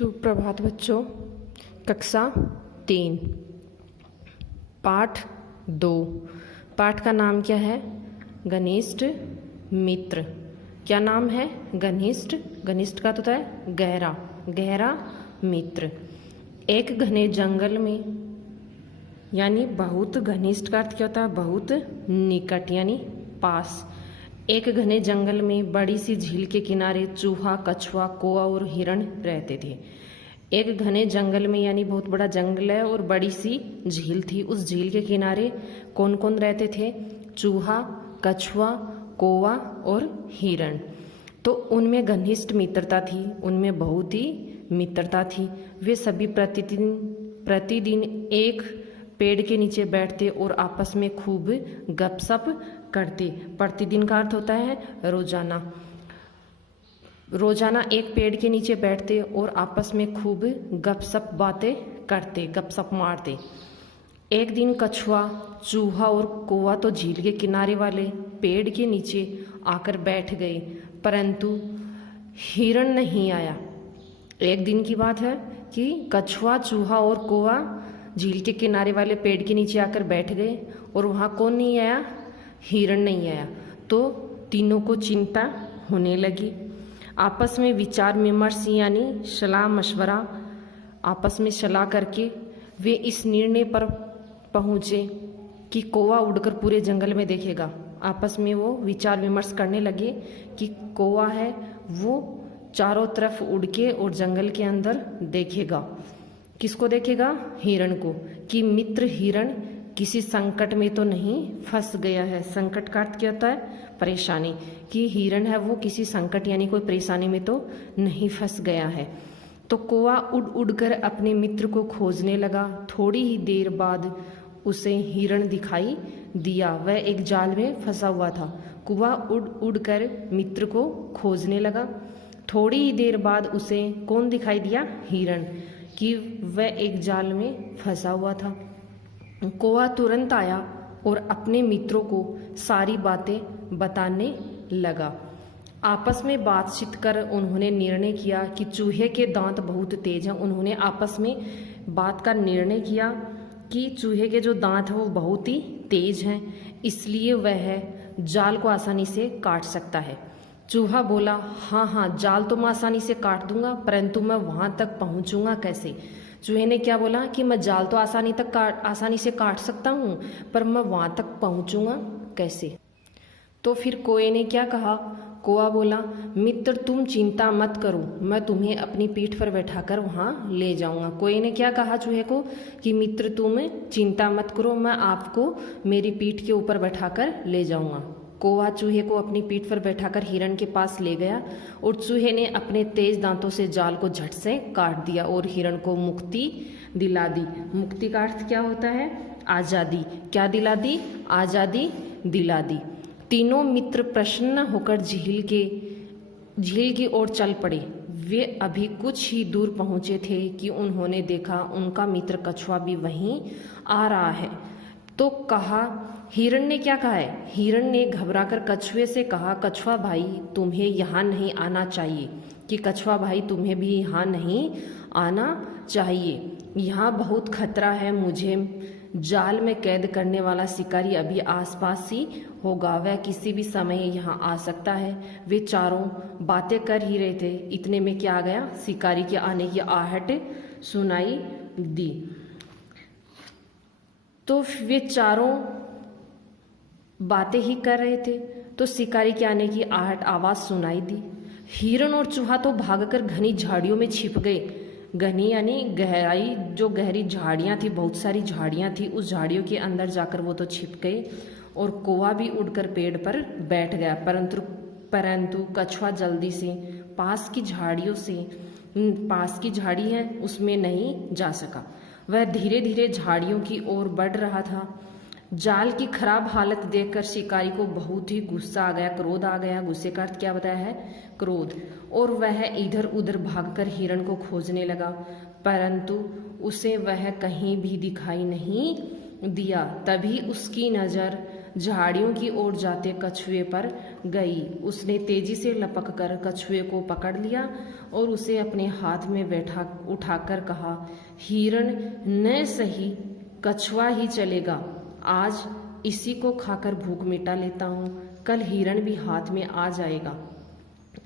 सुप्रभात बच्चों। कक्षा 3 पाठ 2। पाठ का नाम क्या है? घनिष्ठ मित्र। क्या नाम है? घनिष्ठ। घनिष्ठ का तो होता है गहरा, गहरा मित्र। एक घने जंगल में, यानी बहुत घनिष्ठ का अर्थ क्या होता है? बहुत निकट यानी पास। एक घने जंगल में बड़ी सी झील के किनारे चूहा, कछुआ, कौवा और हिरण रहते थे। एक घने जंगल में यानी बहुत बड़ा जंगल है और बड़ी सी झील थी। उस झील के किनारे कौन कौन रहते थे? चूहा, कछुआ, कौवा और हिरण। तो उनमें घनिष्ठ मित्रता थी, उनमें बहुत ही मित्रता थी। वे सभी प्रतिदिन एक पेड़ के नीचे बैठते और आपस में खूब गपशप करते। प्रतिदिन का अर्थ होता है रोजाना। रोजाना एक पेड़ के नीचे बैठते और आपस में खूब गपशप बातें करते, गपशप मारते। एक दिन कछुआ, चूहा और कौवा तो झील के किनारे वाले पेड़ के नीचे आकर बैठ गए, परंतु हिरण नहीं आया। एक दिन की बात है कि कछुआ, चूहा और कौवा झील के किनारे वाले पेड़ के नीचे आकर बैठ गए और वहाँ कौन नहीं आया? हिरण नहीं आया। तो तीनों को चिंता होने लगी। आपस में विचार विमर्श यानी सलाह मशवरा, आपस में सलाह करके वे इस निर्णय पर पहुँचे कि कौवा उड़कर पूरे जंगल में देखेगा। आपस में वो विचार विमर्श करने लगे कि कौवा है वो चारों तरफ उड़ के और जंगल के अंदर देखेगा। किसको देखेगा? हिरण को, कि मित्र हिरण किसी संकट में तो नहीं फंस गया है। संकट का अर्थ क्या होता है? परेशानी। कि हिरण है वो किसी संकट यानी कोई परेशानी में तो नहीं फंस गया है। तो कौवा उड़ उड़ कर अपने मित्र को खोजने लगा। थोड़ी ही देर बाद उसे हिरण दिखाई दिया। वह एक जाल में फंसा हुआ था। कौवा उड़ उड़ कर मित्र को खोजने लगा। थोड़ी ही देर बाद उसे कौन दिखाई दिया? हिरण, कि वह एक जाल में फंसा हुआ था। कौवा तुरंत आया और अपने मित्रों को सारी बातें बताने लगा। आपस में बातचीत कर उन्होंने निर्णय किया कि चूहे के दांत बहुत तेज हैं। उन्होंने आपस में बात का निर्णय किया कि चूहे के जो दांत हैं वो बहुत ही तेज हैं, इसलिए वह जाल को आसानी से काट सकता है। चूहा बोला, हाँ, जाल तो मैं आसानी से काट दूंगा, परंतु मैं वहां तक पहुंचूंगा कैसे? चूहे ने क्या बोला कि मैं जाल तो आसानी से काट सकता हूँ, पर मैं वहां तक पहुंचूंगा कैसे? तो फिर कौवे ने क्या कहा? कौवा बोला, मित्र तुम चिंता मत करो, मैं तुम्हें अपनी पीठ पर बैठाकर वहां ले जाऊंगा। कौवे ने क्या कहा चूहे को? कि मित्र तुम चिंता मत करो, मैं आपको मेरी पीठ के ऊपर बैठाकर ले जाऊंगा। कौवा चूहे को अपनी पीठ पर बैठाकर हिरण के पास ले गया और चूहे ने अपने तेज दांतों से जाल को झट से काट दिया और हिरण को मुक्ति दिला दी। मुक्ति का अर्थ क्या होता है? आज़ादी। क्या दिला दी? आज़ादी दिला दी। तीनों मित्र प्रसन्न होकर झील की ओर चल पड़े। वे अभी कुछ ही दूर पहुंचे थे कि उन्होंने देखा उनका मित्र कछुआ भी वहीं आ रहा है। तो कहा, हिरण ने क्या कहा है? हिरण ने घबराकर कछुए से कहा, कछुआ भाई तुम्हें यहाँ नहीं आना चाहिए। कि कछुआ भाई तुम्हें भी यहाँ नहीं आना चाहिए, यहाँ बहुत खतरा है। मुझे जाल में कैद करने वाला शिकारी अभी आसपास ही होगा, वह किसी भी समय यहाँ आ सकता है। वे चारों बातें कर ही रहे थे, इतने में क्या आ गया? शिकारी के आने की आहट सुनाई दी। तो वे चारों बातें ही कर रहे थे तो शिकारी के आने की आहट आवाज सुनाई दी। हिरण और चूहा तो भागकर घनी झाड़ियों में छिप गए। घनी यानी गहराई, जो गहरी झाड़ियां थी, बहुत सारी झाड़ियां थी, उस झाड़ियों के अंदर जाकर वो तो छिप गए। और कौवा भी उड़कर पेड़ पर बैठ गया, परंतु कछुआ जल्दी से पास की झाड़ी है उसमें नहीं जा सका। वह धीरे धीरे झाड़ियों की ओर बढ़ रहा था। जाल की खराब हालत देखकर शिकारी को बहुत ही गुस्सा आ गया, क्रोध आ गया। गुस्से का अर्थ क्या बताया है? क्रोध। और वह इधर उधर भागकर हिरण को खोजने लगा, परंतु उसे वह कहीं भी दिखाई नहीं दिया। तभी उसकी नज़र झाड़ियों की ओर जाते कछुए पर गई। उसने तेजी से लपक कर कछुए को पकड़ लिया और उसे अपने हाथ में बैठा उठाकर कहा, हिरण न सही कछुआ ही चलेगा, आज इसी को खाकर भूख मिटा लेता हूँ, कल हिरण भी हाथ में आ जाएगा।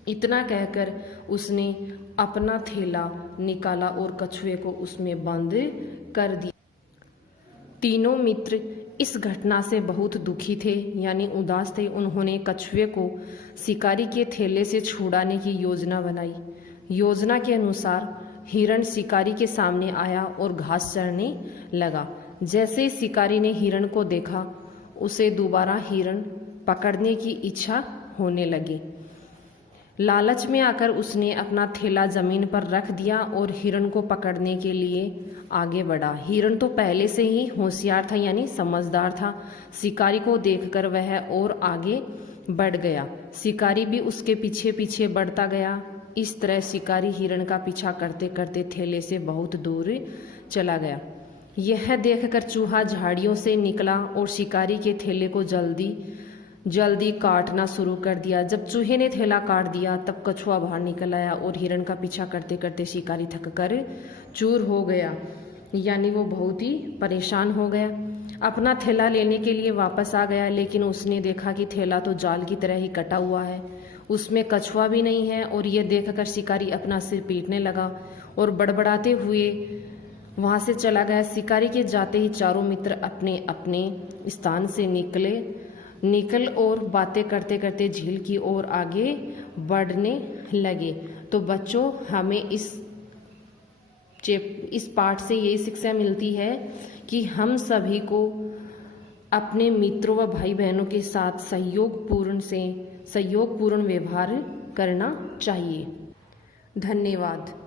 इतना कहकर उसने अपना थैला निकाला और कछुए को उसमें बंद कर दिया। तीनों मित्र इस घटना से बहुत दुखी थे, यानी उदास थे। उन्होंने कछुए को शिकारी के थैले से छुड़ाने की योजना बनाई। योजना के अनुसार हिरण शिकारी के सामने आया और घास चरने लगा। जैसे ही शिकारी ने हिरण को देखा, उसे दोबारा हिरण पकड़ने की इच्छा होने लगी। लालच में आकर उसने अपना थैला जमीन पर रख दिया और हिरण को पकड़ने के लिए आगे बढ़ा। हिरण तो पहले से ही होशियार था, यानी समझदार था। शिकारी को देखकर वह और आगे बढ़ गया। शिकारी भी उसके पीछे पीछे बढ़ता गया। इस तरह शिकारी हिरण का पीछा करते करते थैले से बहुत दूर चला गया। यह देखकर चूहा झाड़ियों से निकला और शिकारी के थैले को जल्दी काटना शुरू कर दिया। जब चूहे ने थैला काट दिया, तब कछुआ बाहर निकल आया और हिरण का पीछा करते करते शिकारी थक कर चूर हो गया, यानी वो बहुत ही परेशान हो गया। अपना थैला लेने के लिए वापस आ गया, लेकिन उसने देखा कि थैला तो जाल की तरह ही कटा हुआ है, उसमें कछुआ भी नहीं है। और ये देखकर शिकारी अपना सिर पीटने लगा और बड़बड़ाते हुए वहाँ से चला गया। शिकारी के जाते ही चारों मित्र अपने अपने स्थान से निकल और बातें करते करते झील की ओर आगे बढ़ने लगे। तो बच्चों, हमें इस पाठ से यही शिक्षा मिलती है कि हम सभी को अपने मित्रों व भाई बहनों के साथ सहयोगपूर्ण व्यवहार करना चाहिए। धन्यवाद।